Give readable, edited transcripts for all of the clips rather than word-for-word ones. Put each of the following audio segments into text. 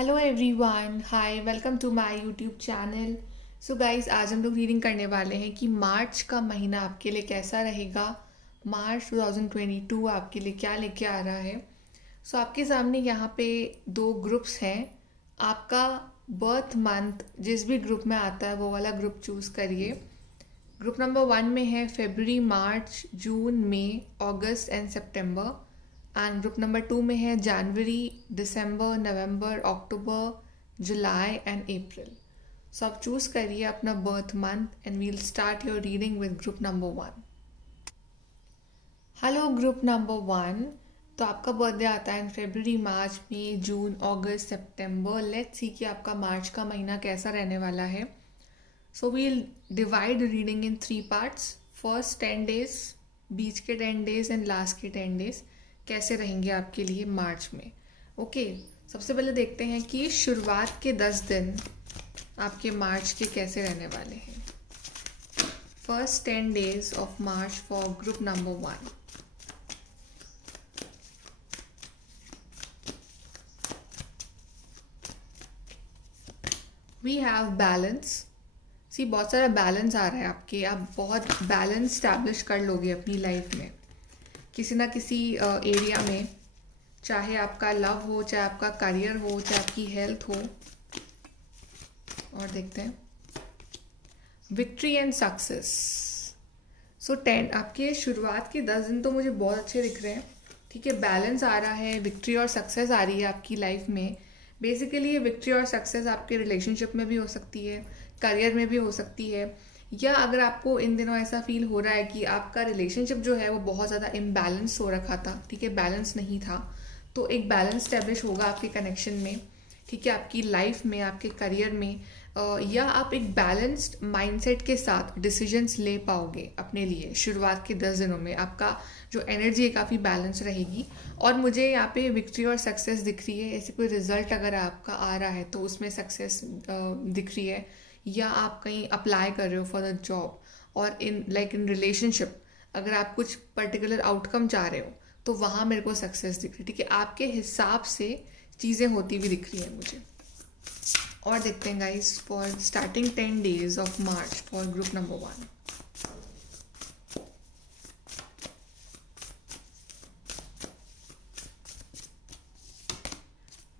Hello everyone, hi, welcome to my YouTube channel. So guys, आज हम लोग reading करने वाले हैं कि मार्च का महीना आपके लिए कैसा रहेगा। मार्च 2022 आपके लिए क्या लेके आ रहा है। सो आपके सामने यहाँ पे दो ग्रुप्स हैं। आपका बर्थ मंथ जिस भी ग्रुप में आता है वो वाला ग्रुप चूज़ करिए। ग्रुप नंबर 1 में है फरवरी, मार्च, जून, मई, अगस्त एंड सितंबर। एंड ग्रुप नंबर 2 में है जनवरी, दिसंबर, नवंबर, अक्टूबर, जुलाई एंड अप्रैल। सो आप चूज करिए अपना birth month and we'll start your reading with group number 1। Hello group number 1। तो आपका बर्थडे आता है इन फरवरी, मार्च, मई, जून, अगस्त, सितंबर। लेट्स सी कि आपका मार्च का महीना कैसा रहने वाला है। So we'll divide reading in 3 parts. First 10 days, बीच के 10 डेज एंड लास्ट के 10 डेज कैसे रहेंगे आपके लिए मार्च में। ओके, सबसे पहले देखते हैं कि शुरुआत के 10 दिन आपके मार्च के कैसे रहने वाले हैं। First 10 days of March for group number 1। We have balance. See, बहुत सारा बैलेंस आ रहा है आपके। आप बहुत बैलेंस स्टैब्लिश कर लोगे अपनी लाइफ में किसी ना किसी एरिया में, चाहे आपका लव हो, चाहे आपका करियर हो, चाहे आपकी हेल्थ हो। और देखते हैं विक्ट्री एंड सक्सेस। सो 10 आपके शुरुआत के 10 दिन तो मुझे बहुत अच्छे दिख रहे हैं। ठीक है, बैलेंस आ रहा है, विक्ट्री और सक्सेस आ रही है आपकी लाइफ में। बेसिकली ये विक्ट्री और सक्सेस आपके रिलेशनशिप में भी हो सकती है, करियर में भी हो सकती है, या अगर आपको इन दिनों ऐसा फील हो रहा है कि आपका रिलेशनशिप जो है वो बहुत ज़्यादा इम्बैलेंस हो रखा था, ठीक है, बैलेंस नहीं था, तो एक बैलेंस स्टैब्लिश होगा आपके कनेक्शन में, ठीक है, आपकी लाइफ में, आपके करियर में, या आप एक बैलेंस्ड माइंडसेट के साथ डिसीजंस ले पाओगे अपने लिए। शुरुआत के 10 दिनों में आपका जो एनर्जी है काफ़ी बैलेंस रहेगी। और मुझे यहाँ पे विक्ट्री और सक्सेस दिख रही है। ऐसे कोई रिजल्ट अगर आपका आ रहा है तो उसमें सक्सेस दिख रही है, या आप कहीं अप्लाई कर रहे हो फॉर द जॉब, और इन रिलेशनशिप अगर आप कुछ पर्टिकुलर आउटकम चाह रहे हो तो वहाँ मेरे को सक्सेस दिख रही है। ठीक है, आपके हिसाब से चीज़ें होती हुई दिख रही है मुझे। और देखते हैं guys for starting 10 days of March for group number 1।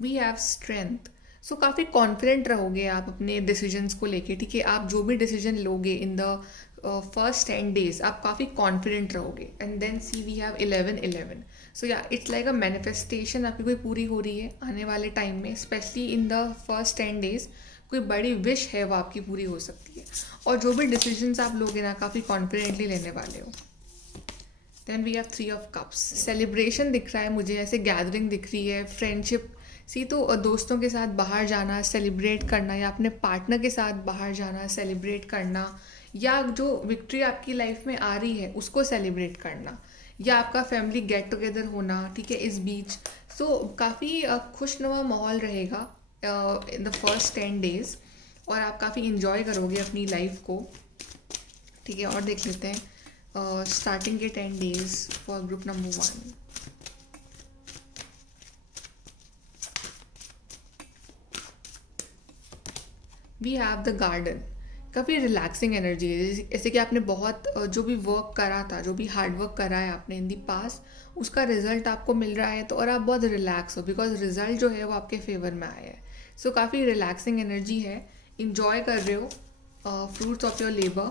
We have strength. So काफ़ी कॉन्फिडेंट रहोगे आप अपने डिसीजंस को लेके। ठीक है, आप जो भी डिसीजन लोगे इन द फर्स्ट 10 डेज आप काफ़ी कॉन्फिडेंट रहोगे। And then see we have 11-11। So yeah it's like a manifestation आपकी कोई पूरी हो रही है आने वाले टाइम में, specially in the first 10 days कोई बड़ी विश है वो आपकी पूरी हो सकती है। और जो भी डिसीजंस आप लोगे ना काफ़ी कॉन्फिडेंटली लेने वाले हो। Then we have 3 of cups. Celebration दिख रहा है मुझे, ऐसे गैदरिंग दिख रही है, फ्रेंडशिप सी, तो दोस्तों के साथ बाहर जाना, सेलिब्रेट करना, या अपने पार्टनर के साथ बाहर जाना, सेलिब्रेट करना, या जो विक्ट्री आपकी लाइफ में आ रही है उसको सेलिब्रेट करना, या आपका फैमिली गेट टुगेदर होना, ठीक है, इस बीच। सो काफ़ी खुशनुमा माहौल रहेगा इन द फर्स्ट 10 डेज, और आप काफ़ी इंजॉय करोगे अपनी लाइफ को। ठीक है, और देख लेते हैं स्टार्टिंग के 10 days for group number 1। We have the garden. काफ़ी रिलैक्सिंग एनर्जी है, जैसे कि आपने बहुत जो भी वर्क करा था, जो भी हार्ड वर्क करा है आपने इन दी पास, उसका रिजल्ट आपको मिल रहा है, तो और आप बहुत रिलैक्स हो बिकॉज रिजल्ट जो है वो आपके फेवर में आया है। सो काफ़ी रिलैक्सिंग एनर्जी है, इंजॉय कर रहे हो फ्रूट्स ऑफ योर लेबर।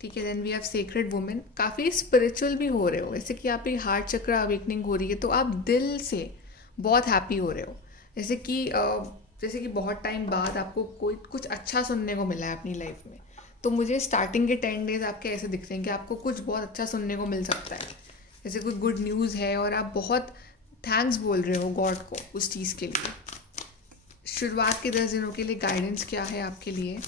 ठीक है, then we have sacred women. काफ़ी स्पिरिचुअल भी हो रहे हो, जैसे कि आप एक हार्ट चक्र अवेकनिंग हो रही है, तो आप दिल से बहुत हैप्पी हो रहे हो, जैसे कि बहुत टाइम बाद आपको कोई कुछ अच्छा सुनने को मिला है अपनी लाइफ में। तो मुझे स्टार्टिंग के 10 डेज आपके ऐसे दिख रहे हैं कि आपको कुछ बहुत अच्छा सुनने को मिल सकता है, जैसे कुछ गुड न्यूज़ है और आप बहुत थैंक्स बोल रहे हो गॉड को उस चीज़ के लिए। शुरुआत के 10 दिनों के लिए गाइडेंस क्या है आपके लिए।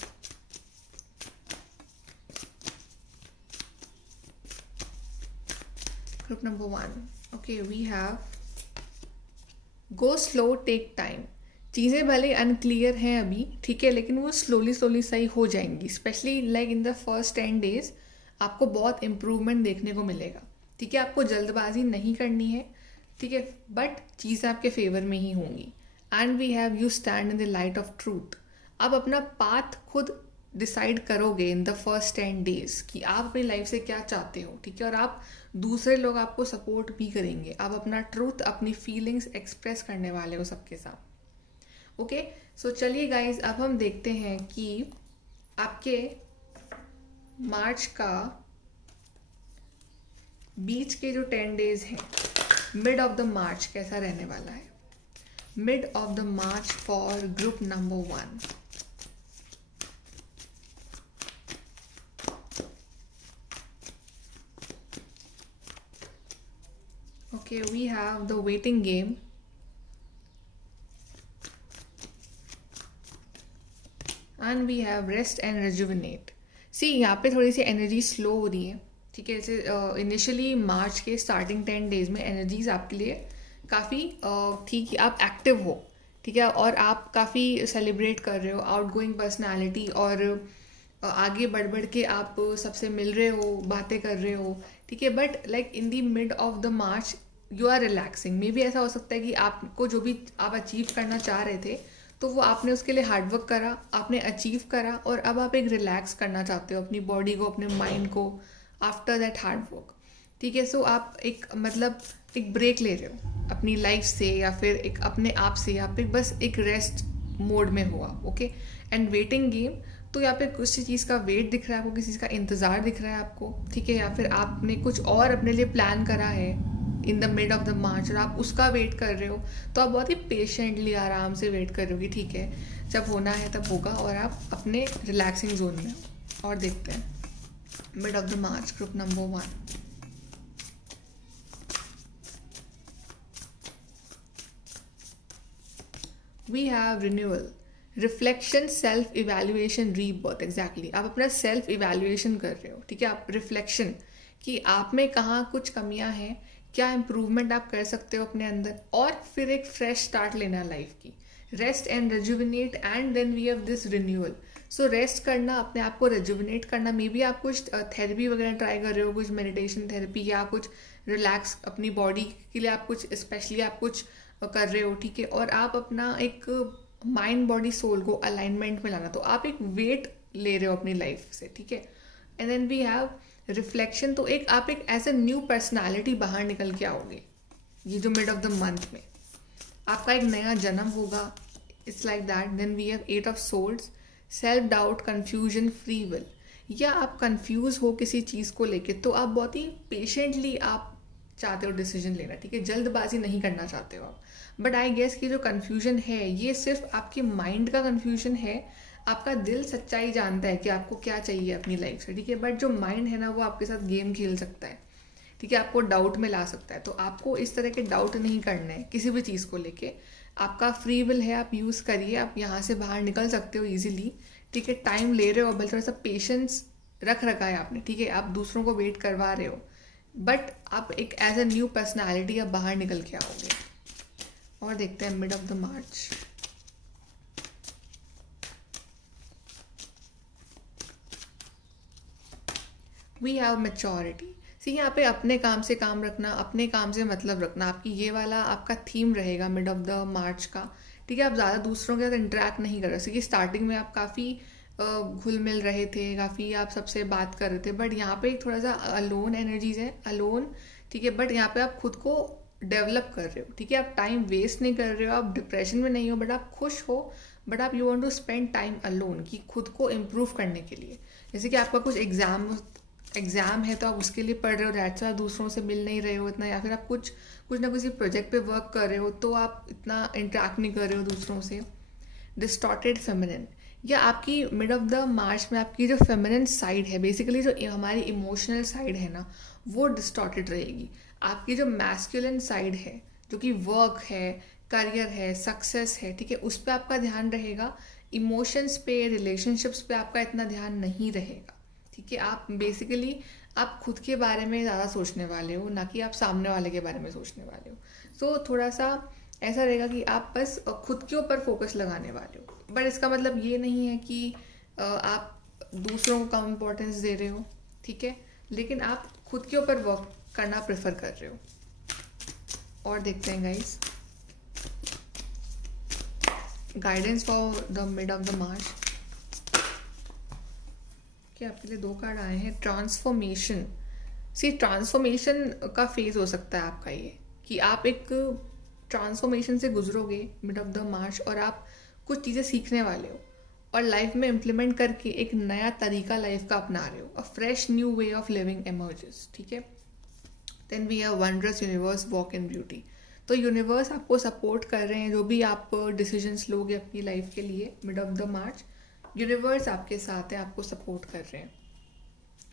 Group number 1, okay, we have go slow, take time. चीज़ें भले अनक्लियर हैं अभी, ठीक है, लेकिन वो स्लोली स्लोली सही हो जाएंगी। Specially like in the first 10 days आपको बहुत इम्प्रूवमेंट देखने को मिलेगा। ठीक है, आपको जल्दबाजी नहीं करनी है, ठीक है, बट चीज़ें आपके फेवर में ही होंगी। And we have you stand in the light of truth. आप अपना पाथ खुद डिसाइड करोगे इन द फर्स्ट 10 days कि आप अपनी लाइफ से क्या चाहते हो, ठीक है। और आप दूसरे लोग आपको सपोर्ट भी करेंगे। आप अपना ट्रूथ, अपनी फीलिंग्स एक्सप्रेस करने वाले हो सबके साथ। ओके, सो चलिए गाइज, अब हम देखते हैं कि आपके मार्च का बीच के जो 10 days हैं, मिड ऑफ द मार्च कैसा रहने वाला है। Mid of the March for group number 1। Okay, we have the waiting game, and we have rest and rejuvenate. See, यहाँ पे थोड़ी सी एनर्जी स्लो हो रही है, ठीक है। जैसे इनिशियली मार्च के स्टार्टिंग 10 days में एनर्जीज आपके लिए काफ़ी ठीक है, आप एक्टिव हो, ठीक है, और आप काफ़ी सेलिब्रेट कर रहे हो, आउट गोइंग पर्सनैलिटी, और आगे बढ़ बढ़ के आप सबसे मिल रहे हो, बातें कर रहे हो, ठीक है। But like in the mid of the March you are relaxing. Maybe ऐसा हो सकता है कि आपको जो भी आप अचीव करना चाह रहे थे, तो वो आपने उसके लिए हार्डवर्क करा, आपने अचीव करा, और अब आप एक रिलैक्स करना चाहते हो अपनी बॉडी को, अपने माइंड को, आफ्टर दैट हार्डवर्क, ठीक है। सो आप एक मतलब एक ब्रेक ले रहे हो अपनी लाइफ से, या फिर एक अपने आप से, या फिर बस एक रेस्ट मोड में हुआ। ओके, एंड वेटिंग गेम, तो यहाँ पे किसी चीज़ का वेट दिख रहा है आपको, किसी चीज़ का इंतज़ार दिख रहा है आपको, ठीक है, या फिर आपने कुछ और अपने लिए प्लान करा है in the mid of the March और आप उसका वेट कर रहे हो। तो आप बहुत ही पेशेंटली आराम से वेट कर रहे हो कि ठीक है, जब होना है तब होगा, और आप अपने रिलैक्सिंग जोन में हो। और देखते हैं mid of the March group number 1। We have renewal, reflection, self evaluation, rebirth. Exactly, आप अपना सेल्फ इवेल्युएशन कर रहे हो, ठीक है। आप रिफ्लेक्शन कि आप में कहाँ कुछ कमियां हैं, क्या इम्प्रूवमेंट आप कर सकते हो अपने अंदर, और फिर एक फ्रेश स्टार्ट लेना है लाइफ की। Rest and rejuvenate, and then we have this renewal. So rest करना, अपने आप को रेजुविनेट करना। मे बी आप कुछ थेरेपी वगैरह ट्राई कर रहे हो, कुछ मेडिटेशन थेरेपी, या कुछ रिलैक्स अपनी बॉडी के लिए आप कुछ स्पेशली आप कुछ कर रहे हो, ठीक है। और आप अपना एक माइंड बॉडी सोल को अलाइनमेंट में लाना, तो आप एक वेट ले रहे हो अपनी लाइफ से, ठीक है। And then we have reflection, तो एक आप एक एज ए न्यू पर्सनालिटी बाहर निकल के आओगे। ये जो मिड ऑफ द मंथ में आपका एक नया जन्म होगा, it's like that. Then we have 8 of Swords, self doubt, confusion, free will. या आप कंफ्यूज हो किसी चीज़ को लेके, तो आप बहुत ही पेशेंटली आप चाहते हो डिसीजन लेना, ठीक है, जल्दबाजी नहीं करना चाहते हो आप। बट आई गेस कि जो कन्फ्यूजन है, ये सिर्फ आपके माइंड का कन्फ्यूजन है। आपका दिल सच्चाई जानता है कि आपको क्या चाहिए अपनी लाइफ से, ठीक है। बट जो माइंड है ना, वो आपके साथ गेम खेल सकता है, ठीक है, आपको डाउट में ला सकता है। तो आपको इस तरह के डाउट नहीं करने हैं किसी भी चीज़ को लेके। आपका फ्री विल है, आप यूज़ करिए, आप यहाँ से बाहर निकल सकते हो ईजिली, ठीक है। टाइम ले रहे हो, बल्कि थोड़ा सा पेशेंस रख रखा है आपने, ठीक है। आप दूसरों को वेट करवा रहे हो, बट आप एक एज अ न्यू पर्सनैलिटी आप बाहर निकल के आओगे। और देखते हैं mid of the March. We have maturity. See, यहाँ पे अपने काम से काम रखना, अपने काम से मतलब रखना, आपकी ये वाला आपका थीम रहेगा मिड ऑफ द मार्च का, ठीक है। आप ज़्यादा दूसरों के साथ इंटरेक्ट नहीं कर रहे, क्योंकि स्टार्टिंग में आप काफ़ी घुल मिल रहे थे, काफ़ी आप सबसे बात कर रहे थे, बट यहाँ पे थोड़ा सा अलोन एनर्जीज है, अलोन, ठीक है। बट यहाँ पे आप खुद को डेवलप कर रहे हो, ठीक है। आप टाइम वेस्ट नहीं कर रहे हो, आप डिप्रेशन में नहीं हो, बट आप खुश हो, बट आप you want to spend time alone कि खुद को इम्प्रूव करने के लिए। जैसे कि आपका कुछ एग्ज़ाम है, तो आप उसके लिए पढ़ रहे हो, दैट्स वाई आप दूसरों से मिल नहीं रहे हो इतना, या फिर आप कुछ ना किसी प्रोजेक्ट पे वर्क कर रहे हो, तो आप इतना इंटरेक्ट नहीं कर रहे हो दूसरों से। डिस्टॉर्टेड फेमिनिन, या आपकी मिड ऑफ द मार्च में आपकी जो फेमिनिन साइड है, बेसिकली जो हमारी इमोशनल साइड है ना, वो डिस्टॉर्टेड रहेगी। आपकी जो मैस्कुलिन साइड है, जो कि वर्क है, करियर है, सक्सेस है, ठीक है, उस पर आपका ध्यान रहेगा। इमोशंस पे, रिलेशनशिप्स पे आपका इतना ध्यान नहीं रहेगा, ठीक है। आप बेसिकली आप खुद के बारे में ज़्यादा सोचने वाले हो, ना कि आप सामने वाले के बारे में सोचने वाले हो। सो थोड़ा सा ऐसा रहेगा कि आप बस खुद के ऊपर फोकस लगाने वाले हो। बट इसका मतलब ये नहीं है कि आप दूसरों को कम इम्पोर्टेंस दे रहे हो, ठीक है, लेकिन आप खुद के ऊपर वर्क करना प्रेफर कर रहे हो। और देखते हैं guys guidance for the mid of the March कि आपके लिए 2 कार्ड आए हैं। ट्रांसफॉर्मेशन, ट्रांसफॉर्मेशन का फेज हो सकता है आपका ये, कि आप एक ट्रांसफॉर्मेशन से गुजरोगे मिड ऑफ द मार्च और आप कुछ चीज़ें सीखने वाले हो और लाइफ में इम्प्लीमेंट करके एक नया तरीका लाइफ का अपना रहे हो। A fresh new way of living emerges, ठीक है। Then we have wondrous universe walk in beauty. तो यूनिवर्स आपको सपोर्ट कर रहे हैं, जो भी आप डिसीजंस लोगे अपनी लाइफ के लिए mid of the March, universe आपके साथ है, आपको सपोर्ट कर रहे हैं।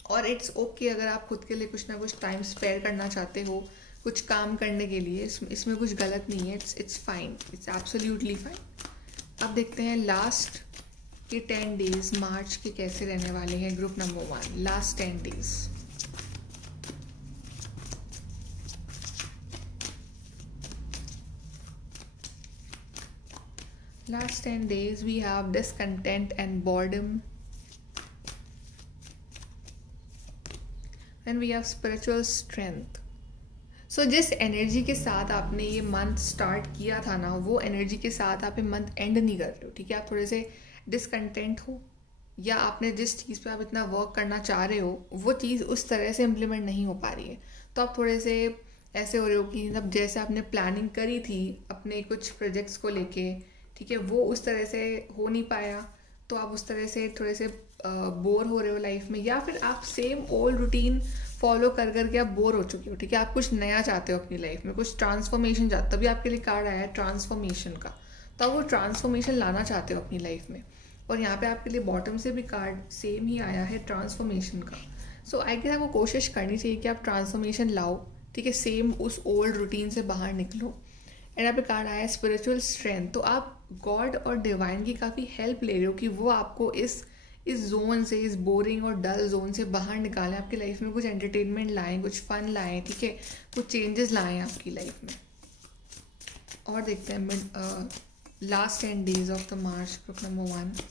और इट्स ओके अगर आप खुद के लिए कुछ ना कुछ टाइम स्पेयर करना चाहते हो कुछ काम करने के लिए, इसमें कुछ गलत नहीं है। It's fine, it's absolutely fine. अब देखते हैं लास्ट के 10 डेज मार्च के कैसे रहने वाले हैं। Group number 1, last 10 days. Last 10 days we have discontent and boredom. And we have spiritual strength. So जिस एनर्जी के साथ आपने ये मंथ स्टार्ट किया था ना, वो एनर्जी के साथ आप ये मंथ एंड नहीं कर रहे हो, ठीक है। आप थोड़े से डिसकंटेंट हो, या आपने जिस चीज़ पे आप इतना वर्क करना चाह रहे हो वो चीज़ उस तरह से इम्प्लीमेंट नहीं हो पा रही है। तो आप थोड़े से ऐसे हो रहे हो कि मतलब जैसे आपने प्लानिंग करी थी अपने कुछ प्रोजेक्ट्स को लेके, ठीक है, वो उस तरह से हो नहीं पाया, तो आप उस तरह से थोड़े से बोर हो रहे हो लाइफ में, या फिर आप सेम ओल्ड रूटीन फॉलो कर करके आप बोर हो चुके हो, ठीक है। आप कुछ नया चाहते हो अपनी लाइफ में, कुछ ट्रांसफॉर्मेशन चाहते हो। तभी आपके लिए कार्ड आया है ट्रांसफॉर्मेशन का, तो आप वो ट्रांसफॉर्मेशन लाना चाहते हो अपनी लाइफ में। और यहाँ पे आपके लिए बॉटम से भी कार्ड सेम ही आया है ट्रांसफॉर्मेशन का। सो आई गेस आपको कोशिश करनी चाहिए कि आप ट्रांसफॉर्मेशन लाओ, ठीक है, सेम उस ओल्ड रूटीन से बाहर निकलो। एंड यहाँ पे कार्ड आया है स्पिरिचुअल स्ट्रेंथ। तो आप गॉड और डिवाइन की काफ़ी हेल्प ले रहे हो कि वो आपको इस जोन से, इस बोरिंग और डल जोन से बाहर निकालें, आपकी लाइफ में कुछ एंटरटेनमेंट लाएं, कुछ फन लाएं, ठीक है, कुछ चेंजेस लाएं आपकी लाइफ में। और देखते हैं last 10 days of the March, group number 1।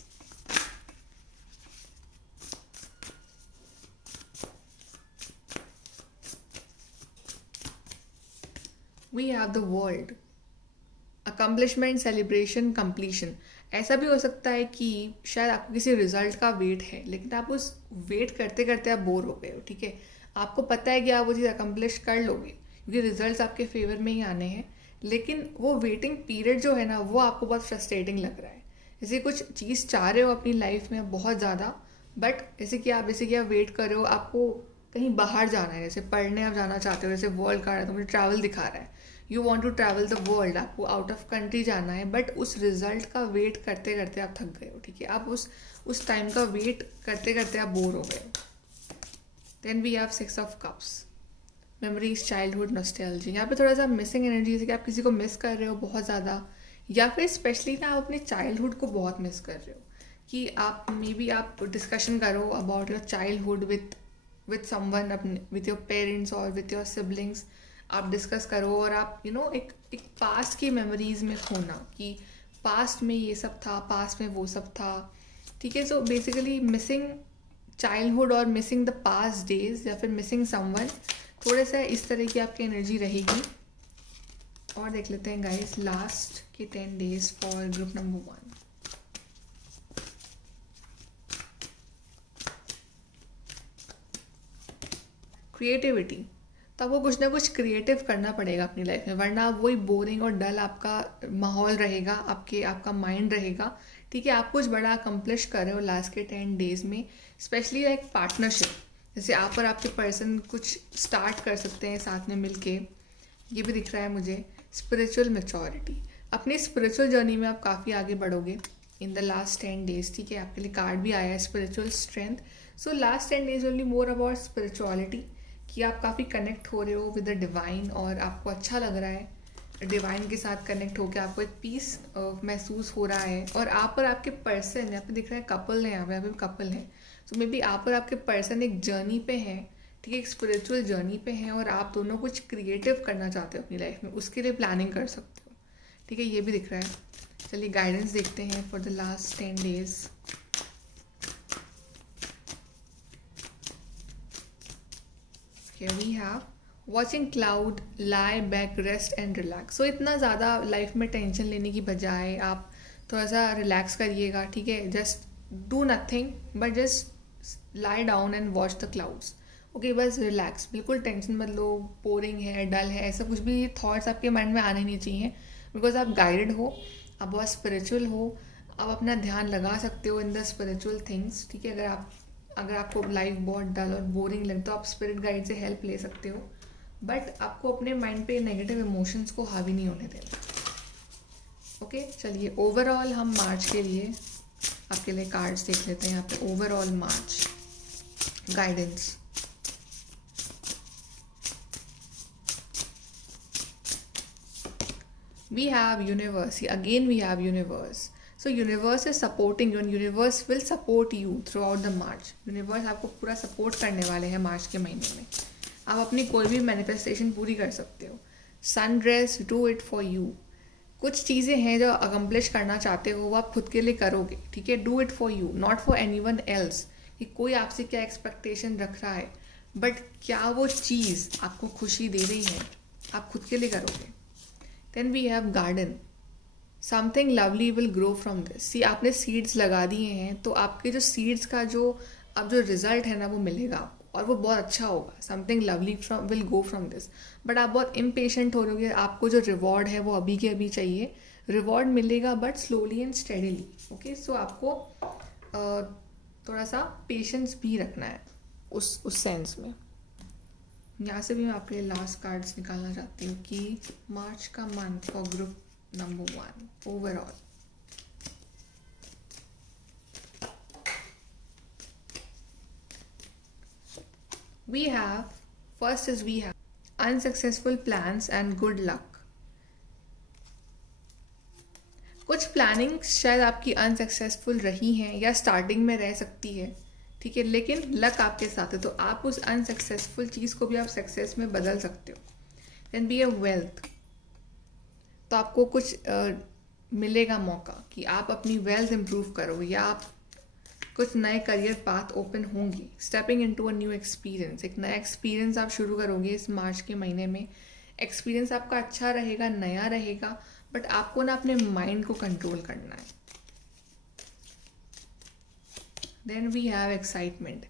We have the world, accomplishment, celebration, completion. ऐसा भी हो सकता है कि शायद आपको किसी रिजल्ट का वेट है, लेकिन आप उस वेट करते करते आप बोर हो गए हो, ठीक है। आपको पता है कि आप वो चीज़ अकम्पलिश कर लोगे क्योंकि रिजल्ट्स आपके फेवर में ही आने हैं, लेकिन वो वेटिंग पीरियड जो है ना, वो आपको बहुत फ्रस्ट्रेटिंग लग रहा है। जैसे कुछ चीज़ चाह रहे हो अपनी लाइफ में बहुत ज़्यादा, बट जैसे कि आप वेट कर रहे हो, आपको कहीं बाहर जाना है, जैसे पढ़ने आप जाना चाहते हो, जैसे वर्ल्ड का तो मुझे ट्रैवल दिखा रहा है, you want to travel the world, आपको आउट ऑफ कंट्री जाना है, बट उस रिजल्ट का वेट करते करते आप थक गए हो, ठीक है। आप उस टाइम का वेट करते करते आप बोर हो गए हो। Then we have 6 of cups, memories, childhood, nostalgia. यहाँ पे थोड़ा सा मिसिंग एनर्जी, जैसे कि आप किसी को मिस कर रहे हो बहुत ज़्यादा, या फिर स्पेशली ना आप अपने चाइल्डहुड को बहुत मिस कर रहे हो, कि आप मे बी आप डिस्कशन करो about your childhood with someone, अपने विथ योर पेरेंट्स और विथ योर सिबलिंग्स, आप डिस्कस करो और आप एक पास्ट की मेमोरीज में खोना कि पास्ट में ये सब था, पास्ट में वो सब था, ठीक है। सो बेसिकली मिसिंग चाइल्डहुड और मिसिंग द पास्ट डेज, या फिर मिसिंग समवन, थोड़ा सा इस तरह की आपकी एनर्जी रहेगी। और देख लेते हैं गाइस लास्ट के 10 days for group number 1। Creativity, तो आपको कुछ ना कुछ क्रिएटिव करना पड़ेगा अपनी लाइफ में, वरना वही बोरिंग और डल आपका माहौल रहेगा, आपका माइंड रहेगा, ठीक है। आप कुछ बड़ा अकम्प्लिश कर रहे हो लास्ट के 10 डेज में, स्पेशली लाइक पार्टनरशिप, जैसे आप और आपके पर्सन कुछ स्टार्ट कर सकते हैं साथ में मिलके, ये भी दिख रहा है मुझे। स्पिरिचुअल मैच्योरिटी, अपनी स्पिरिचुअल जर्नी में आप काफ़ी आगे बढ़ोगे इन द लास्ट 10 डेज, ठीक है। आपके लिए कार्ड भी आया है spiritual strength. So last 10 days only more about spirituality, कि आप काफ़ी कनेक्ट हो रहे हो विद द डिवाइन और आपको अच्छा लग रहा है डिवाइन के साथ कनेक्ट होकर, आपको एक पीस महसूस हो रहा है। और आप और आपके पर्सन, यहाँ पे दिख रहा है कपल है, यहाँ पे कपल है, तो मे बी आप और आपके पर्सन एक जर्नी पे हैं, ठीक है, एक स्पिरिचुअल जर्नी पे हैं, और आप दोनों कुछ क्रिएटिव करना चाहते हो अपनी लाइफ में, उसके लिए प्लानिंग कर सकते हो, ठीक है, ये भी दिख रहा है। चलिए गाइडेंस देखते हैं for the last 10 days. Here we have watching cloud, lie back, rest and relax. So इतना ज़्यादा लाइफ में टेंशन लेने की बजाय आप थोड़ा सा रिलैक्स करिएगा, ठीक है। Just do nothing but just lie down and watch the clouds. Okay, बस रिलैक्स, बिल्कुल टेंशन मत लो, बोरिंग है, डल है, ऐसा कुछ भी थॉट्स आपके माइंड में आने नहीं चाहिए। बिकॉज आप गाइडेड हो, आप बहुत स्पिरिचुअल हो, आप अपना ध्यान लगा सकते हो इन द स्पिरिचुअल थिंग्स, ठीक है। अगर आपको लाइफ बहुत डल और बोरिंग लगे तो आप स्पिरिट गाइड से हेल्प ले सकते हो, बट आपको अपने माइंड पे नेगेटिव इमोशंस को हावी नहीं होने देना। ओके, चलिए ओवरऑल हम मार्च के लिए आपके लिए कार्ड्स देख लेते हैं यहाँ पे। Overall March guidance. We have universe. Again we have universe. So universe is supporting you and universe will support you throughout the March. Universe आपको पूरा सपोर्ट करने वाले हैं मार्च के महीने में। आप अपनी कोई भी मैनिफेस्टेशन पूरी कर सकते हो। Sun dress, do it for you. कुछ चीज़ें हैं जो अकम्प्लिश करना चाहते हो वो आप खुद के लिए करोगे, ठीक है। Do it for you, not for anyone else, कि कोई आपसे क्या एक्सपेक्टेशन रख रहा है, बट क्या वो चीज़ आपको खुशी दे रही है, आप खुद के लिए करोगे। Then we have garden. Something lovely will grow from this. See, आपने सीड्स लगा दिए हैं तो आपके जो सीड्स का जो अब जो रिजल्ट है ना वो मिलेगा और वो बहुत अच्छा होगा। Something lovely will go from this. But आप बहुत इम्पेशेंट हो रहोगे, आपको जो रिवॉर्ड है वो अभी के अभी चाहिए। रिवॉर्ड मिलेगा but slowly and steadily. Okay, so आपको थोड़ा सा पेशेंस भी रखना है उस सेंस में। यहाँ से भी मैं आपके लास्ट कार्ड्स निकालना चाहती हूँ कि मार्च का month for group number 1 overall. we have unsuccessful plans and good luck. कुछ प्लानिंग शायद आपकी अनसक्सेसफुल रही हैं या स्टार्टिंग में रह सकती है, ठीक है, लेकिन लक आपके साथ है तो आप उस अनसक्सेसफुल चीज़ को भी आप सक्सेस में बदल सकते हो। देन बी ए वेल्थ, तो आपको कुछ मिलेगा मौका कि आप अपनी वेल्थ इम्प्रूव करो या आप कुछ नए करियर पाथ ओपन होंगी। Stepping into a new experience, एक नया एक्सपीरियंस आप शुरू करोगे इस मार्च के महीने में। एक्सपीरियंस आपका अच्छा रहेगा, नया रहेगा, बट आपको ना अपने माइंड को कंट्रोल करना है। देन वी हैव एक्साइटमेंट,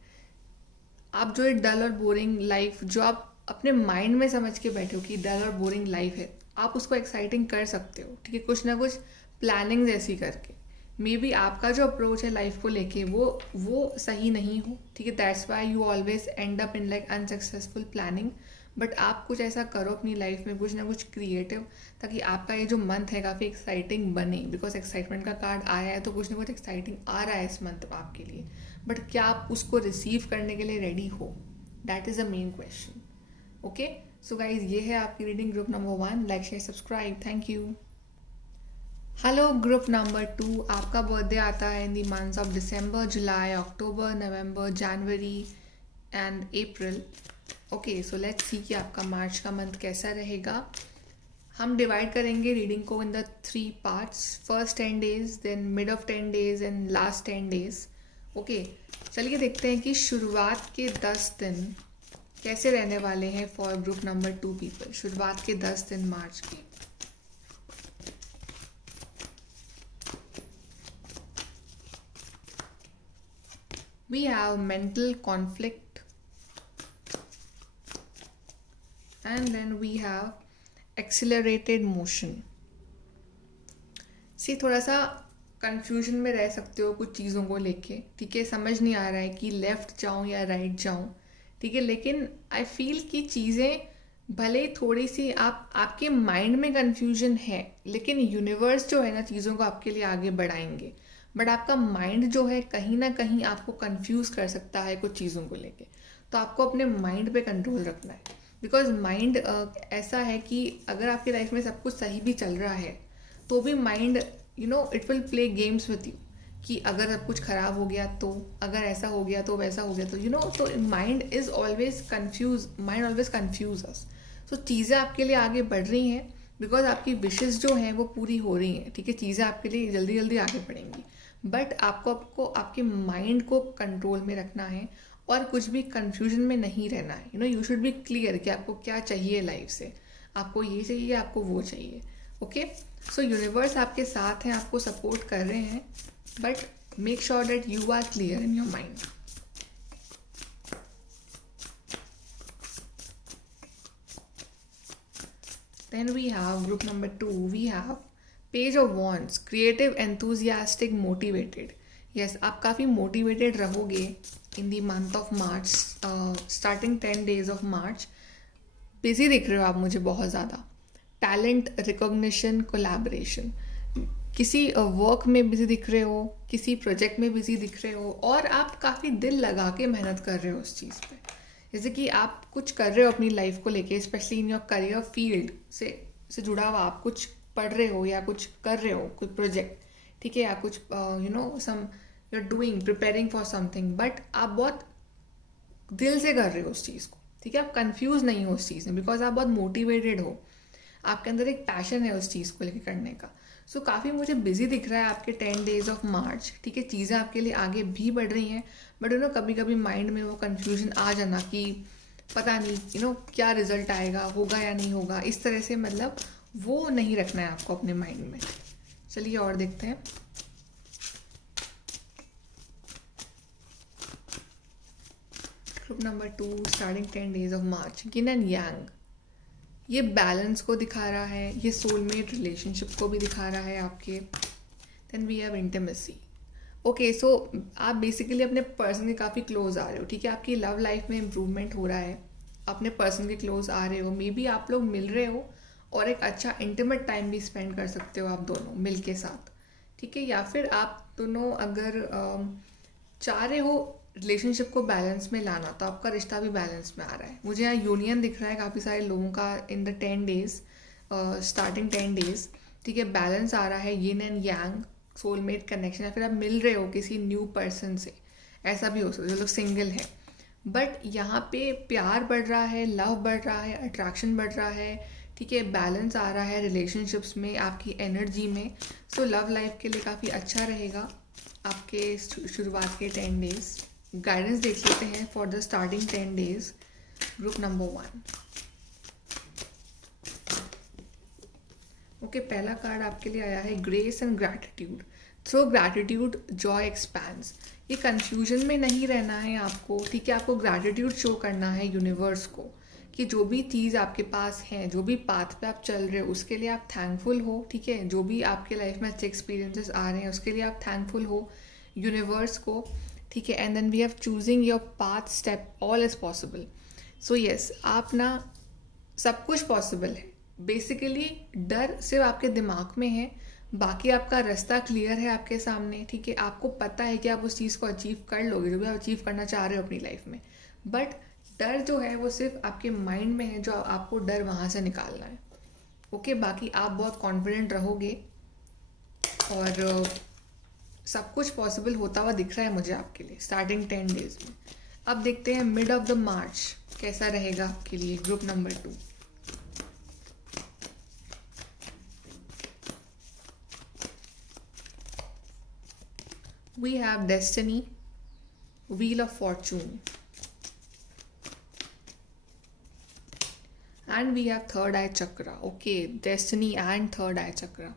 आप जो एक डल और बोरिंग लाइफ जो आप अपने माइंड में समझ के बैठे हो कि डल और बोरिंग लाइफ है, आप उसको एक्साइटिंग कर सकते हो, ठीक है, कुछ ना कुछ प्लानिंग जैसी करके। मे बी आपका जो अप्रोच है लाइफ को लेके वो सही नहीं हो, ठीक है, that's why you always and up in like unsuccessful planning. But आप कुछ ऐसा करो अपनी लाइफ में, कुछ ना कुछ क्रिएटिव, ताकि आपका ये जो मंथ है काफ़ी एक्साइटिंग बने। बिकॉज एक्साइटमेंट का कार्ड आया है तो कुछ ना कुछ एक्साइटिंग आ रहा है इस मंथ आपके लिए, बट क्या आप उसको रिसीव करने के लिए रेडी हो, that is a main question. Okay, so guys, ये है आपकी reading group number 1। Like share subscribe, thank you. Hello group number 2, आपका बर्थडे आता है in the months of December, July, October, November, January and April. Okay, so let's see कि आपका मार्च का month कैसा रहेगा। हम डिवाइड करेंगे रीडिंग को in the 3 parts, first 10 days, then mid of 10 days and last 10 days. Okay, चलिए देखते हैं कि शुरुआत के 10 दिन कैसे रहने वाले हैं फॉर ग्रुप नंबर 2 पीपल। शुरुआत के 10 दिन मार्च के। We have mental conflict and then we have accelerated motion. See, थोड़ा सा कंफ्यूजन में रह सकते हो कुछ चीज़ों को लेके, ठीक है, समझ नहीं आ रहा है कि लेफ्ट जाऊं या राइट जाऊं, ठीक है, लेकिन आई फील कि चीज़ें भले थोड़ी सी आपके माइंड में कंफ्यूजन है, लेकिन यूनिवर्स जो है ना चीज़ों को आपके लिए आगे बढ़ाएंगे। बट आपका माइंड जो है कहीं ना कहीं आपको कंफ्यूज कर सकता है कुछ चीज़ों को लेके, तो आपको अपने माइंड पे कंट्रोल रखना है। बिकॉज माइंड ऐसा है कि अगर आपकी लाइफ में सब कुछ सही भी चल रहा है तो भी mind it will play games with you, कि अगर सब कुछ खराब हो गया तो, अगर ऐसा हो गया तो, वैसा हो गया तो तो mind is always confuse, mind always confuse us. So चीज़ें आपके लिए आगे बढ़ रही हैं बिकॉज आपकी विशेस जो हैं वो पूरी हो रही हैं, ठीक है, चीज़ें आपके लिए जल्दी जल्दी आगे बढ़ेंगी, बट आपको आपके माइंड को कंट्रोल में रखना है और कुछ भी कंफ्यूजन में नहीं रहना है। यू शुड बी क्लियर कि आपको क्या चाहिए लाइफ से, आपको ये चाहिए, आपको वो चाहिए। ओके, सो यूनिवर्स आपके साथ हैं, आपको सपोर्ट कर रहे हैं, but make sure that you are clear in your mind. Then we have group number 2. We have Page of Wands, creative, enthusiastic, motivated. Yes, आप काफ़ी motivated रहोगे in the month of March, starting 10 days of March. Busy दिख रहे हो आप मुझे बहुत ज़्यादा. Talent, recognition, collaboration. किसी वर्क में बिजी दिख रहे हो, किसी प्रोजेक्ट में बिजी दिख रहे हो, और आप काफ़ी दिल लगा के मेहनत कर रहे हो उस चीज़ पे. जैसे कि आप कुछ कर रहे हो अपनी लाइफ को लेके, specially in your career field से जुड़ा हुआ, आप कुछ पढ़ रहे हो या कुछ कर रहे हो, कोई प्रोजेक्ट, ठीक है, या कुछ some you are doing, preparing for something, but आप बहुत दिल से कर रहे हो उस चीज़ को, ठीक है. आप कंफ्यूज नहीं हो उस चीज़ में, बिकॉज आप बहुत मोटिवेटेड हो, आपके अंदर एक पैशन है उस चीज़ को लेके करने का. सो काफ़ी मुझे बिजी दिख रहा है आपके 10 days ऑफ मार्च, ठीक है. चीज़ें आपके लिए आगे भी बढ़ रही हैं, बट कभी कभी माइंड में वो कन्फ्यूजन आ जाना कि पता नहीं क्या रिजल्ट आएगा, होगा या नहीं होगा, इस तरह से, मतलब वो नहीं रखना है आपको अपने माइंड में. चलिए और देखते हैं. Group number 2, starting 10 days of March, yin and yang. ये बैलेंस को दिखा रहा है, ये सोलमेट रिलेशनशिप को भी दिखा रहा है आपके. Then we have intimacy. Okay, so आप बेसिकली अपने पर्सन के काफ़ी क्लोज आ रहे हो, ठीक है. आपकी लव लाइफ में इम्प्रूवमेंट हो रहा है, अपने पर्सन के क्लोज आ रहे हो, मे बी आप लोग मिल रहे हो और एक अच्छा इंटीमेट टाइम भी स्पेंड कर सकते हो आप दोनों मिल के साथ, ठीक है. या फिर आप दोनों अगर चाह रहे हो रिलेशनशिप को बैलेंस में लाना, तो आपका रिश्ता भी बैलेंस में आ रहा है. मुझे यहाँ यूनियन दिख रहा है काफ़ी सारे लोगों का in the 10 days, starting 10 days, ठीक है. बैलेंस आ रहा है, yin and yang, soulmate connection, या फिर आप मिल रहे हो किसी न्यू पर्सन से, ऐसा भी हो सकता है, जो लोग सिंगल हैं. बट यहाँ पे प्यार बढ़ रहा है, लव बढ़ रहा है, अट्रैक्शन बढ़ रहा है, ठीक है. बैलेंस आ रहा है रिलेशनशिप्स में, आपकी एनर्जी में. सो लव लाइफ के लिए काफ़ी अच्छा रहेगा आपके शुरुआत के 10 days. गाइडेंस देख लेते हैं for the starting 10 days. Group number 1. Okay, पहला कार्ड आपके लिए आया है grace and gratitude. Through gratitude Joy expands. ये कंफ्यूजन में नहीं रहना है आपको, ठीक है. आपको ग्रैटिट्यूड शो करना है यूनिवर्स को कि जो भी चीज़ आपके पास है, जो भी पाथ पे आप चल रहे हो, उसके लिए आप थैंकफुल हो, ठीक है. जो भी आपके लाइफ में अच्छे एक्सपीरियंसेस आ रहे हैं, उसके लिए आप थैंकफुल हो यूनिवर्स को, ठीक है. And then we have choosing your path step all is possible. So yes, आप ना सब कुछ पॉसिबल है. बेसिकली डर सिर्फ आपके दिमाग में है, बाकी आपका रास्ता क्लियर है आपके सामने, ठीक है. आपको पता है कि आप उस चीज़ को अचीव कर लोगे, जो भी आप अचीव करना चाह रहे हो अपनी लाइफ में. बट डर जो है वो सिर्फ आपके माइंड में है, जो आपको डर वहाँ से निकालना है. ओके, बाकी आप बहुत कॉन्फिडेंट रहोगे और सब कुछ पॉसिबल होता हुआ दिख रहा है मुझे आपके लिए स्टार्टिंग 10 days में. अब देखते हैं मिड ऑफ द मार्च कैसा रहेगा आपके लिए. Group number 2. We have destiny, wheel of fortune, and we have third eye chakra. Okay, destiny and third eye chakra.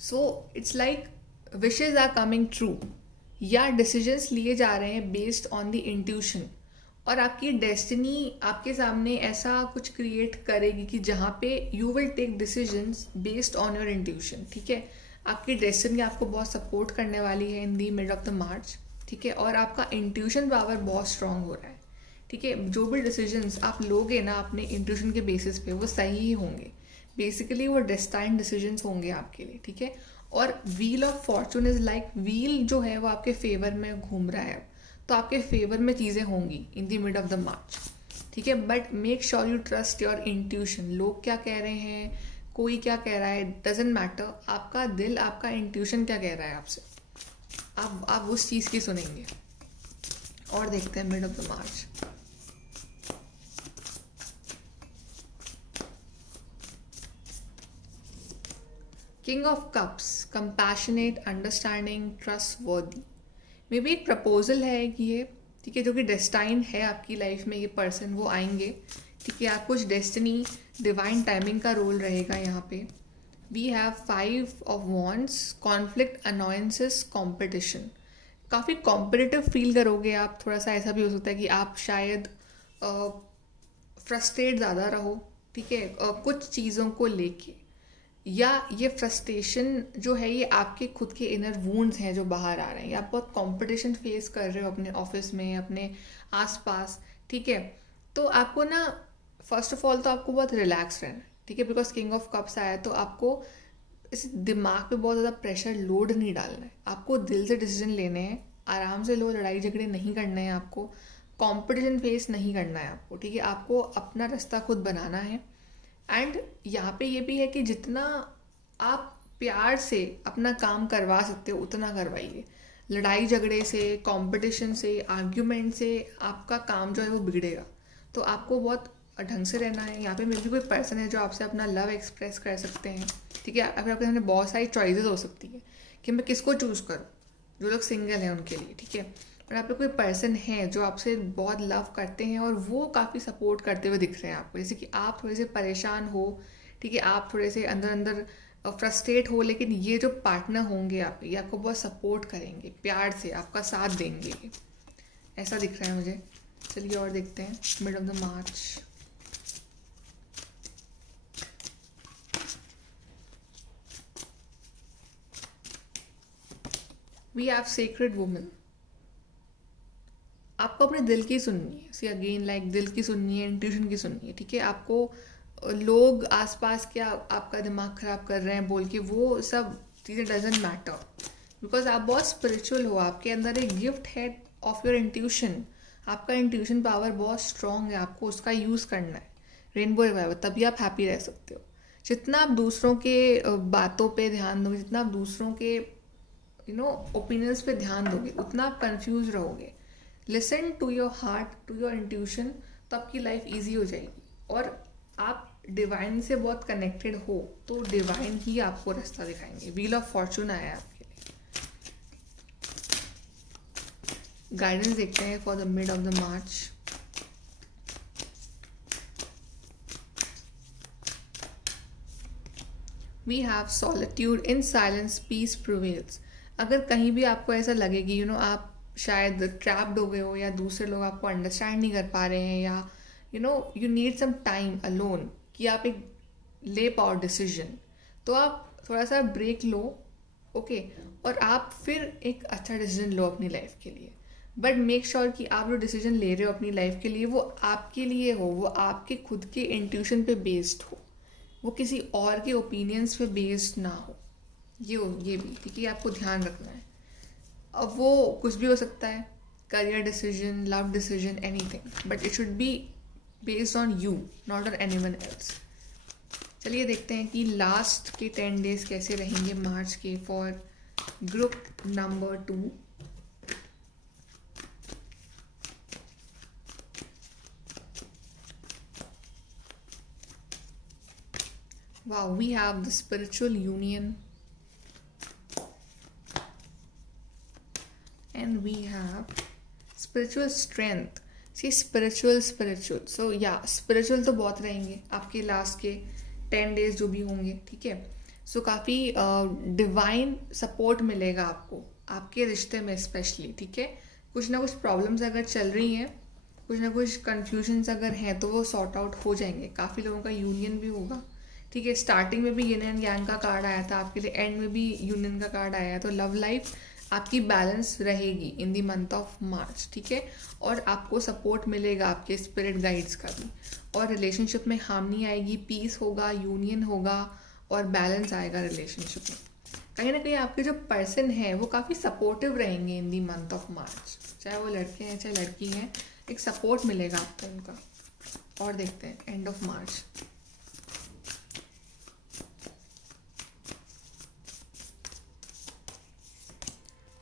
So it's like wishes are coming true, या डिसीजंस लिए जा रहे हैं बेस्ड ऑन द इंट्यूशन, और आपकी डेस्टिनी आपके सामने ऐसा कुछ क्रिएट करेगी कि जहाँ पे you will take decisions based on your intuition, ठीक है. आपकी डेस्टिनी आपको बहुत सपोर्ट करने वाली है इन the mid of the March, ठीक है. और आपका इंट्यूशन पावर बहुत स्ट्रांग हो रहा है, ठीक है. जो भी डिसीजंस आप लोगे ना अपने इंट्यूशन के बेसिस पे, वो सही ही होंगे. बेसिकली वो डेस्टाइन्ड डिसीजंस होंगे आपके लिए, ठीक है. और wheel of Fortune is like, wheel जो है वो आपके फेवर में घूम रहा है, तो आपके फेवर में चीज़ें होंगी in the mid of the March, ठीक है. But make sure you trust your intuition. लोग क्या कह रहे हैं, कोई क्या कह रहा है, डजेंट मैटर. आपका दिल, आपका इंट्यूशन क्या कह रहा है आपसे, आप उस चीज़ की सुनेंगे. और देखते हैं mid of the March. King of cups, compassionate, understanding, trustworthy. May be एक प्रपोजल है कि ये, ठीक है, जो कि डेस्टाइन है आपकी लाइफ में. ये पर्सन वो आएंगे, ठीक है. आप कुछ डेस्टिनी, डिवाइन टाइमिंग का रोल रहेगा यहाँ पे. We have 5 of Wands, conflict, annoyances, competition. काफ़ी कॉम्पिटिटिव फील करोगे आप। थोड़ा सा ऐसा भी हो सकता है कि आप शायद फ्रस्ट्रेट ज़्यादा रहो, ठीक है, कुछ चीज़ों को लेके, या ये फ्रस्ट्रेशन जो है ये आपके खुद के इनर वूंड्स हैं जो बाहर आ रहे हैं, या आप बहुत कंपटीशन फेस कर रहे हो अपने ऑफिस में, अपने आसपास, ठीक है। तो आपको ना फर्स्ट ऑफ ऑल तो आपको बहुत रिलैक्स रहना है, ठीक है, बिकॉज किंग ऑफ कप्स आया, तो आपको इस दिमाग पे बहुत ज़्यादा प्रेशर लोड नहीं डालना है। आपको दिल से डिसीजन लेने हैं, आराम से लो, लड़ाई झगड़े नहीं करने हैं आपको, कंपटीशन फेस नहीं करना है आपको, ठीक है। आपको अपना रास्ता खुद बनाना है। एंड यहाँ पे ये भी है कि जितना आप प्यार से अपना काम करवा सकते हो उतना करवाइए। लड़ाई झगड़े से, कंपटीशन से, आर्ग्यूमेंट से आपका काम जो है वो बिगड़ेगा। तो आपको बहुत ढंग से रहना है। यहाँ पे मे भी कोई पर्सन है जो आपसे अपना लव एक्सप्रेस कर सकते हैं, ठीक है। अभी आपके सामने बहुत सारी चॉइसेस हो सकती है कि मैं किसको चूज़ करूँ, जो लोग सिंगल हैं उनके लिए, ठीक है। और यहाँ पे कोई पर्सन है जो आपसे बहुत लव करते हैं और वो काफ़ी सपोर्ट करते हुए दिख रहे हैं आपको। जैसे कि आप थोड़े से परेशान हो, ठीक है, आप थोड़े से अंदर अंदर फ्रस्ट्रेट हो, लेकिन ये जो पार्टनर होंगे आप, ये आपको बहुत सपोर्ट करेंगे, प्यार से आपका साथ देंगे, ऐसा दिख रहा है मुझे। चलिए और देखते हैं mid of the March. We have sacred women. आपको अपने दिल की सुननी है। सी अगेन लाइक दिल की सुननी है, इंट्यूशन की सुननी है, ठीक है। आपको लोग आसपास क्या आपका दिमाग खराब कर रहे हैं बोल के, वो सब चीज़ें डजेंट मैटर, बिकॉज आप बहुत स्पिरिचुअल हो। आपके अंदर एक गिफ्ट है ऑफ योर इंट्यूशन। आपका इंट्यूशन पावर बहुत स्ट्रांग है, आपको उसका यूज़ करना है। रेनबो रिवाइवर, तभी आप हैप्पी रह सकते हो। जितना आप दूसरों के बातों पे ध्यान दोगे, जितना आप दूसरों के ओपिनियंस पे ध्यान दोगे, उतना आप कंफ्यूज रहोगे। Listen to your heart, to your intuition, तो आपकी लाइफ ईजी हो जाएगी। और आप डिवाइन से बहुत कनेक्टेड हो तो डिवाइन ही आपको रास्ता दिखाएंगे। व्हील ऑफ फॉर्चून आया है आपके लिए। गाइडेंस देखते हैं for the mid of the March. We have solitude, in silence peace prevails. अगर कहीं भी आपको ऐसा लगे कि आप शायद ट्रैप्ड हो गए हो, या दूसरे लोग आपको अंडरस्टैंड नहीं कर पा रहे हैं, या you need some time alone कि आप एक ले पाओ डिसीजन, तो आप थोड़ा सा ब्रेक लो, ओके, और आप फिर एक अच्छा डिसीजन लो अपनी लाइफ के लिए। बट मेक श्योर कि आप जो डिसीजन ले रहे हो अपनी लाइफ के लिए वो आपके लिए हो, वो आपके खुद के इंट्यूशन पे बेस्ड हो, वो किसी और के ओपिनियंस पे बेस्ड ना हो। ये भी ठीक है, आपको ध्यान रखना है। अब वो कुछ भी हो सकता है, career decision, love decision, anything, but it should be based on you, not on anyone else. चलिए देखते हैं कि लास्ट के 10 डेज कैसे रहेंगे मार्च के for group number 2। Wow, we have the spiritual union and we have spiritual strength. See, spiritual. So yeah, spiritual तो बहुत रहेंगे आपके लास्ट के 10 डेज जो भी होंगे, ठीक है। सो काफ़ी डिवाइन सपोर्ट मिलेगा आपको आपके रिश्ते में स्पेशली, ठीक है। कुछ ना कुछ प्रॉब्लम्स अगर चल रही हैं, कुछ ना कुछ कन्फ्यूजन्स अगर हैं, तो वो सॉर्ट आउट हो जाएंगे। काफ़ी लोगों का यूनियन भी होगा, ठीक है। स्टार्टिंग में भी यिन एंड यांग का कार्ड आया था आपके लिए, एंड में भी यूनियन का कार्ड आया है। तो लव लाइफ आपकी बैलेंस रहेगी इन दी मंथ ऑफ मार्च, ठीक है। और आपको सपोर्ट मिलेगा आपके स्पिरिट गाइड्स का भी, और रिलेशनशिप में हार्मनी आएगी, पीस होगा, यूनियन होगा और बैलेंस आएगा रिलेशनशिप में। कहीं ना कहीं आपके जो पर्सन है वो काफ़ी सपोर्टिव रहेंगे इन दी मंथ ऑफ मार्च, चाहे वो लड़के हैं चाहे लड़की हैं, एक सपोर्ट मिलेगा आपको उनका। और देखते हैं end of March.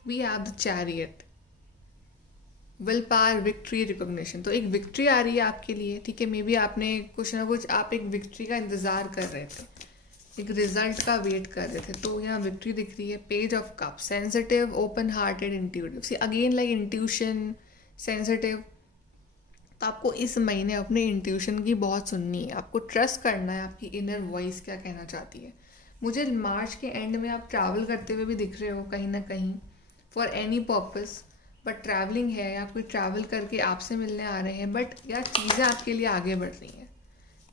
We have the chariot, will power, victory, recognition. तो एक विक्ट्री आ रही है आपके लिए, ठीक है। मे बी आपने कुछ ना कुछ, आप एक विक्ट्री का इंतजार कर रहे थे, एक रिजल्ट का वेट कर रहे थे, तो यहाँ विक्ट्री दिख रही है। Page of cup, sensitive, open hearted, intuitive. See again like intuition, sensitive. तो आपको इस महीने अपने इंट्यूशन की बहुत सुननी है, आपको ट्रस्ट करना है आपकी इनर वॉइस क्या कहना चाहती है। मुझे मार्च के एंड में आप ट्रैवल करते हुए भी दिख रहे हो कहीं ना कहीं for any purpose, but travelling है या कोई ट्रैवल करके आपसे मिलने आ रहे हैं, बट यार चीज़ें आपके लिए आगे बढ़ रही हैं,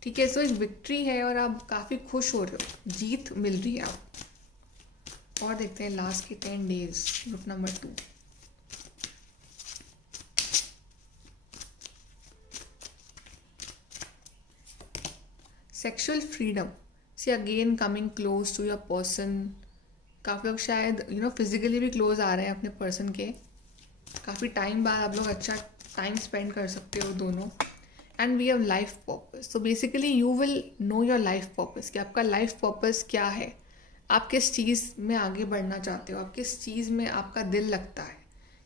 ठीक है। सो एक विक्ट्री है और आप काफ़ी खुश हो रहे हो, जीत मिल रही है आप। और देखते हैं लास्ट के 10 days, group number 2। Sexual freedom, see again coming close to your person. काफ़ी लोग शायद फिजिकली भी क्लोज आ रहे हैं अपने पर्सन के, काफ़ी टाइम बाद आप लोग अच्छा टाइम स्पेंड कर सकते हो दोनों। And we have life purpose, so basically you will know your life purpose कि आपका लाइफ पर्पस क्या है, आप किस चीज़ में आगे बढ़ना चाहते हो, आप किस चीज़ में आपका दिल लगता है,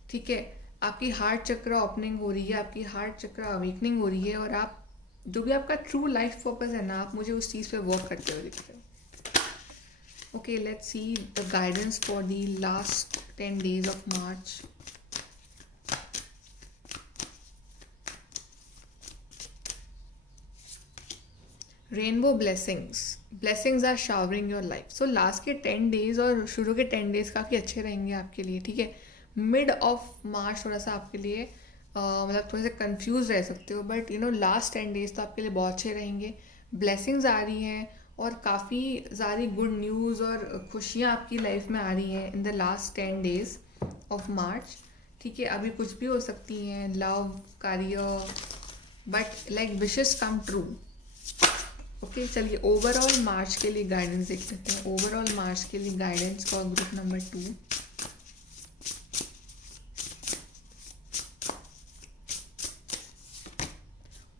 ठीक है। आपकी हार्ट चक्र ओपनिंग हो रही है, आपकी हार्ट चक्र अवेकनिंग हो रही है, और आप जो भी आपका ट्रू लाइफ पर्पस है ना, आप मुझे उस चीज़ पे वर्क करते हुए दिख रहे हो। Okay, let's see the guidance for the last 10 days of March. Rainbow blessings are showering your life. So last के 10 डेज और शुरू के 10 डेज काफ़ी अच्छे रहेंगे आपके लिए, ठीक है। मिड ऑफ मार्च थोड़ा सा आपके लिए मतलब थोड़े से कंफ्यूज रह सकते हो, बट लास्ट 10 डेज तो आपके लिए बहुत अच्छे रहेंगे। ब्लेसिंग्स आ रही हैं और काफ़ी सारी गुड न्यूज़ और खुशियाँ आपकी लाइफ में आ रही हैं in the last 10 days of मार्च, ठीक है। अभी कुछ भी हो सकती हैं, love, career, but like wishes come true. Okay, चलिए ओवरऑल मार्च के लिए गाइडेंस देख लेते हैं। ओवरऑल मार्च के लिए guidance for group number 2।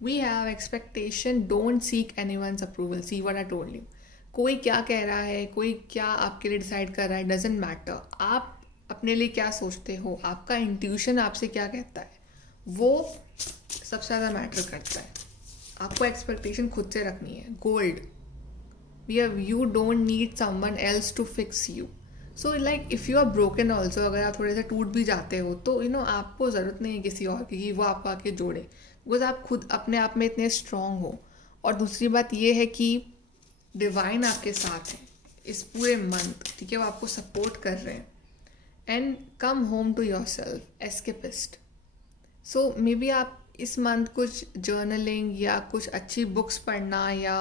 We have expectation, don't seek anyone's approval, see what I told you. कोई क्या कह रहा है, कोई क्या आपके लिए डिसाइड कर रहा है, डजेंट मैटर। आप अपने लिए क्या सोचते हो, आपका इंट्यूशन आपसे क्या कहता है, वो सबसे ज़्यादा मैटर करता है। आपको एक्सपेक्टेशन खुद से रखनी है। Gold, we have you don't need someone else to fix you. So like if you are broken also, अगर आप थोड़े से टूट भी जाते हो तो आपको ज़रूरत नहीं है किसी और की, वो आपको आके जोड़े, बिकॉज आप खुद अपने आप में इतने स्ट्रांग हो। और दूसरी बात ये है कि डिवाइन आपके साथ है इस पूरे मंथ, ठीक है, वो आपको सपोर्ट कर रहे हैं। And come home to your self, escapist. So maybe आप इस मंथ कुछ जर्नलिंग या कुछ अच्छी बुक्स पढ़ना या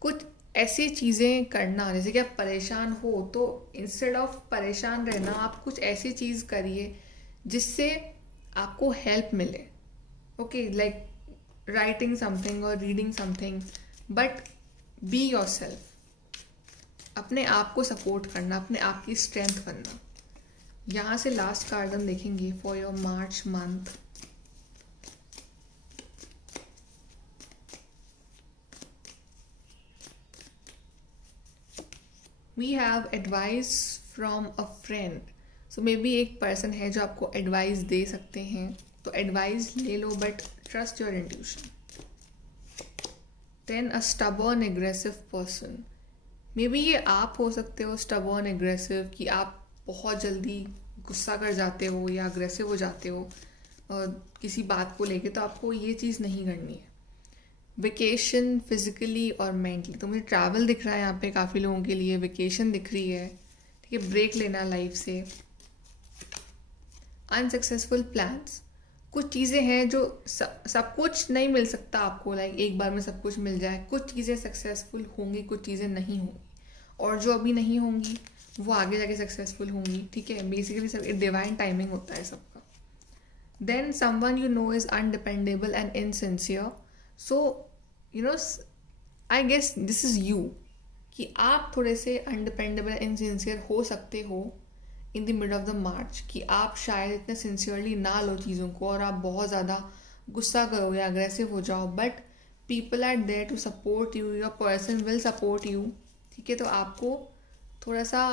कुछ ऐसी चीज़ें करना, जैसे कि आप परेशान हो तो इंस्टेड ऑफ परेशान रहना आप कुछ ऐसी चीज़ करिए जिससे आपको हेल्प मिले। ओके, लाइक राइटिंग समथिंग और reading something, but be your self. अपने आप को सपोर्ट करना, अपने आप की स्ट्रेंथ बनना। यहाँ से लास्ट कार्ड हम देखेंगे for your March month. We have advice from a friend. So maybe एक पर्सन है जो आपको एडवाइस दे सकते हैं, तो एडवाइस ले लो, but trust your intuition. Then a stubborn aggressive person, may be ये आप हो सकते हो स्टबर्न एग्रेसिव, कि आप बहुत जल्दी गुस्सा कर जाते हो या अग्रेसिव हो जाते हो किसी बात को लेके, तो आपको ये चीज़ नहीं करनी है। वेकेशन फिजिकली और मेंटली, तो मुझे ट्रैवल दिख रहा है यहाँ पे काफ़ी लोगों के लिए, वेकेशन दिख रही है, ठीक है, ब्रेक लेना लाइफ से। अनसक्सेसफुल प्लान्स, कुछ चीज़ें हैं जो सब कुछ नहीं मिल सकता आपको, लाइक एक बार में सब कुछ मिल जाए। कुछ चीज़ें सक्सेसफुल होंगी, कुछ चीज़ें नहीं होंगी, और जो अभी नहीं होंगी वो आगे जाके सक्सेसफुल होंगी, ठीक है। बेसिकली सब डिवाइन टाइमिंग होता है सबका। Then someone you know is undependable and insincere, so I guess this is you, कि आप थोड़े से अनडिपेंडेबल इनसिंसियर हो सकते हो in the mid of the March, कि आप शायद इतने सिंसियरली ना लो चीज़ों को और आप बहुत ज़्यादा गुस्सा करो या अग्रेसिव हो जाओ, but people are there to support you, your person will support you, ठीक है। तो आपको थोड़ा सा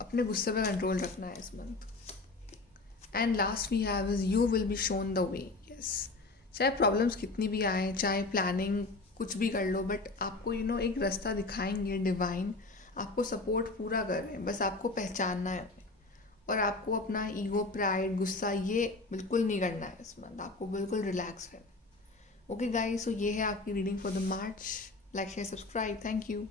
अपने गुस्से पे कंट्रोल रखना है इस month. And last we have is you will be shown the way. Yes, चाहे प्रॉब्लम्स कितनी भी आए, चाहे प्लानिंग कुछ भी कर लो, बट आपको एक रास्ता दिखाएंगे डिवाइन, आपको सपोर्ट पूरा कर रहे हैं, बस आपको पहचानना है और आपको अपना ईगो, प्राइड, गुस्सा ये बिल्कुल नहीं करना है इस मंथ, आपको बिल्कुल रिलैक्स रहना है। ओके गाइस, सो ये है आपकी reading for the March. Like share subscribe, thank you.